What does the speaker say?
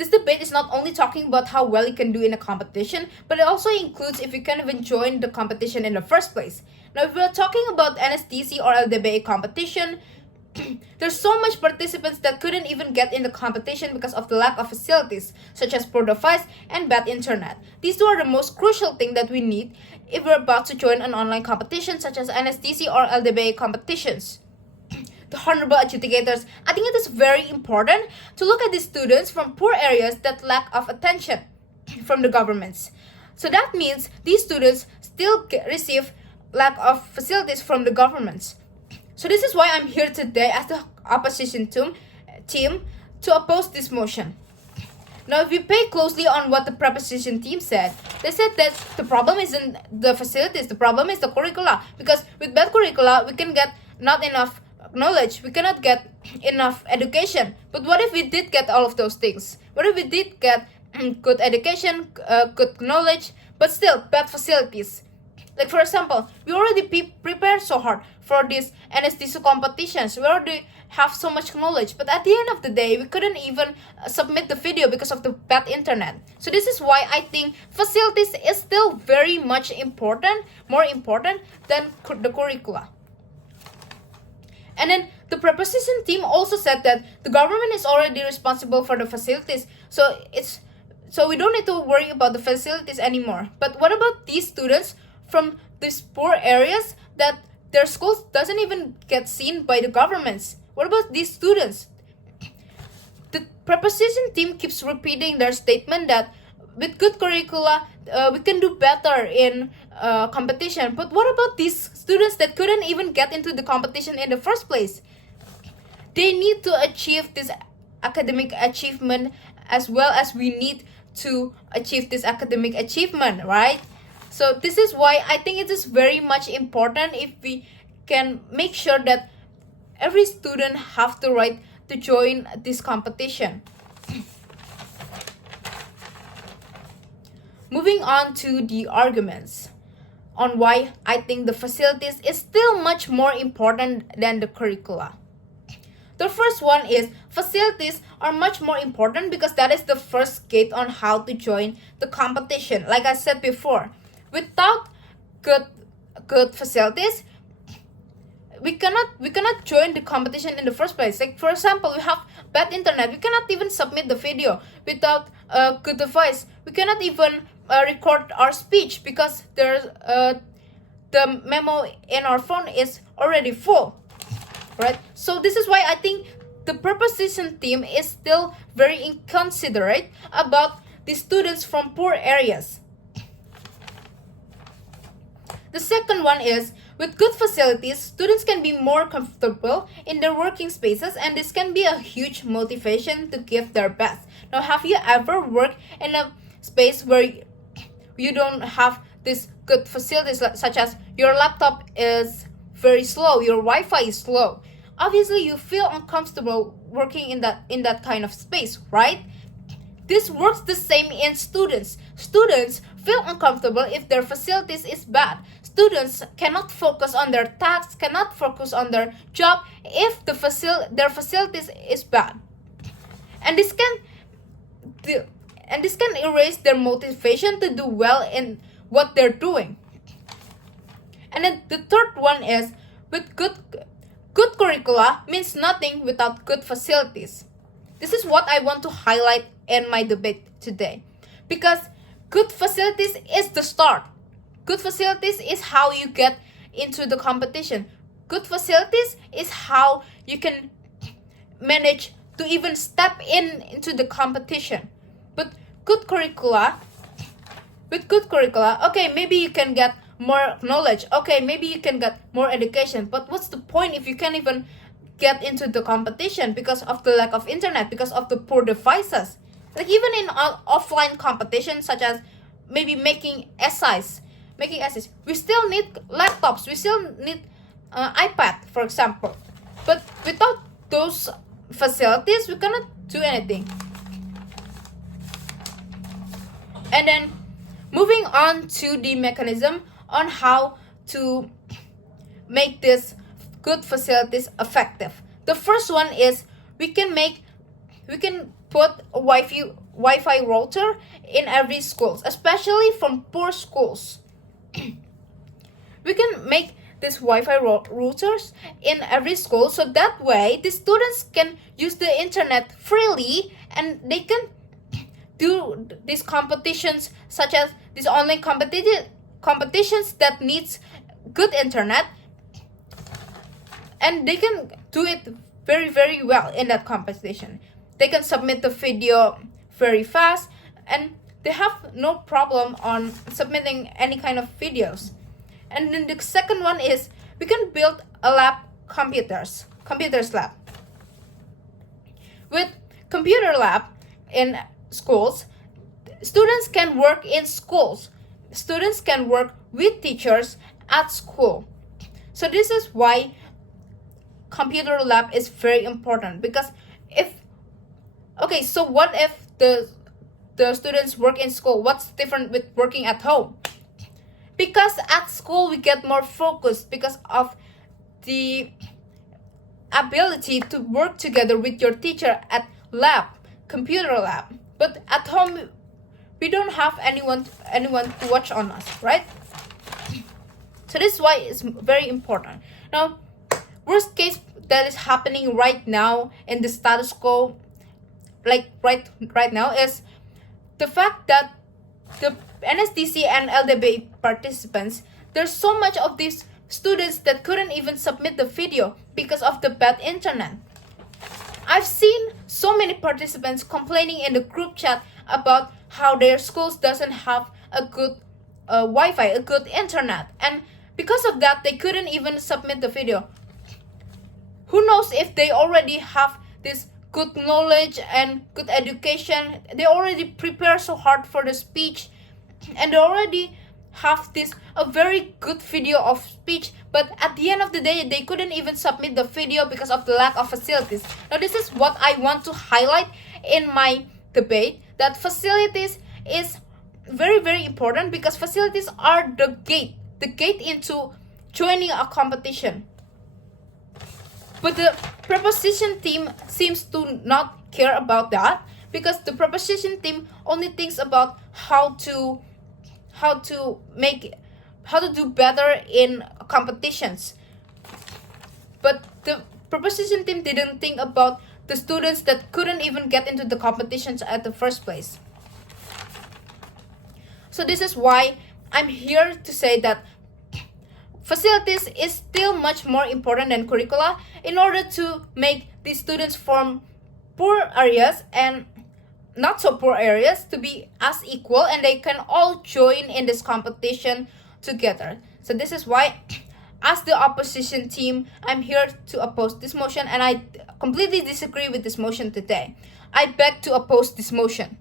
this debate is not only talking about how well you can do in a competition, but it also includes if you can even join the competition in the first place. Now, if we're talking about NSTC or LDBA competition, there's so much participants that couldn't even get in the competition because of the lack of facilities, such as poor device and bad internet. These two are the most crucial thing that we need if we're about to join an online competition, such as NSTC or LDBA competitions. The honorable adjudicators, I think it is very important to look at the students from poor areas that lack of attention from the governments. So that means these students still receive lack of facilities from the governments. So this is why I'm here today as the opposition team to oppose this motion. Now, if we pay closely on what the proposition team said, they said that the problem isn't the facilities, the problem is the curricula. Because with bad curricula, we can get not enough knowledge, we cannot get enough education. But what if we did get all of those things? What if we did get good education, good knowledge, but still bad facilities? Like, for example, we already prepared so hard for these NSTC competitions. We already have so much knowledge, but at the end of the day, we couldn't even submit the video because of the bad internet. So this is why I think facilities is still very much important, more important than the curricula. And then the proposition team also said that the government is already responsible for the facilities, so we don't need to worry about the facilities anymore. But what about these students from these poor areas that their schools doesn't even get seen by the governments? What about these students? The proposition team keeps repeating their statement that with good curricula, we can do better in competition. But what about these students that couldn't even get into the competition in the first place? They need to achieve this academic achievement as well as we need to achieve this academic achievement, right? So this is why I think it is very much important if we can make sure that every student have the right to join this competition. Moving on to the arguments on why I think the facilities is still much more important than the curricula. The first one is facilities are much more important because that is the first gate on how to join the competition. Like I said before, without good facilities, we cannot join the competition in the first place. Like, for example, we have bad internet, we cannot even submit the video. Without a good device, we cannot even record our speech because there's the memo in our phone is already full, right? So this is why I think the proposition team is still very inconsiderate about the students from poor areas. The second one is, with good facilities, students can be more comfortable in their working spaces, and this can be a huge motivation to give their best. Now, have you ever worked in a space where you don't have this good facilities, such as your laptop is very slow, your Wi-Fi is slow? Obviously, you feel uncomfortable working in that kind of space, right? This works the same in students. Students feel uncomfortable if their facilities is bad. Students cannot focus on their tasks, cannot focus on their job if their facilities is bad. And this can erase their motivation to do well in what they're doing. And then the third one is, with good curricula means nothing without good facilities. This is what I want to highlight in my debate today, because good facilities is the start. Good facilities is how you get into the competition. Good facilities is how you can manage to even step into the competition. But with good curricula, okay, maybe you can get more knowledge. Okay, maybe you can get more education. But what's the point if you can't even get into the competition because of the lack of internet, because of the poor devices? Like, even in offline competitions, such as maybe making essays, we still need laptops, we still need iPad, for example. But without those facilities, we cannot do anything. And then moving on to the mechanism on how to make this good facilities effective. The first one is we can put Wi-Fi router in every school, especially from poor schools. We can make these Wi-Fi routers in every school, so that way the students can use the internet freely and they can do these competitions, such as these online competitions that needs good internet, and they can do it very, very well in that competition. They can submit the video very fast, and they have no problem on submitting any kind of videos. And then the second one is we can build a computers lab. With computer lab in schools, students can work in schools. Students can work with teachers at school. So this is why computer lab is very important, because so what if the students work in school? What's different with working at home? Because at school we get more focused because of the ability to work together with your teacher at computer lab. But at home we don't have anyone to watch on us, right? So this is why it's very important. Now, worst case that is happening right now in the status quo, like right now, is the fact that the NSDC and LDB participants, there's so much of these students that couldn't even submit the video because of the bad internet. I've seen so many participants complaining in the group chat about how their schools doesn't have a good Wi-Fi, a good internet, and because of that they couldn't even submit the video. Who knows if they already have this good knowledge and good education, they already prepare so hard for the speech, and they already have a very good video of speech, but at the end of the day they couldn't even submit the video because of the lack of facilities. Now this is what I want to highlight in my debate, that facilities is very, very important, because facilities are the gate into joining a competition. But the proposition team seems to not care about that, because the proposition team only thinks about how to do better in competitions. But the proposition team didn't think about the students that couldn't even get into the competitions at the first place. So this is why I'm here to say that facilities is still much more important than curricula, in order to make these students from poor areas and not so poor areas to be as equal, and they can all join in this competition together. So this is why, as the opposition team, I'm here to oppose this motion, and I completely disagree with this motion today. I beg to oppose this motion.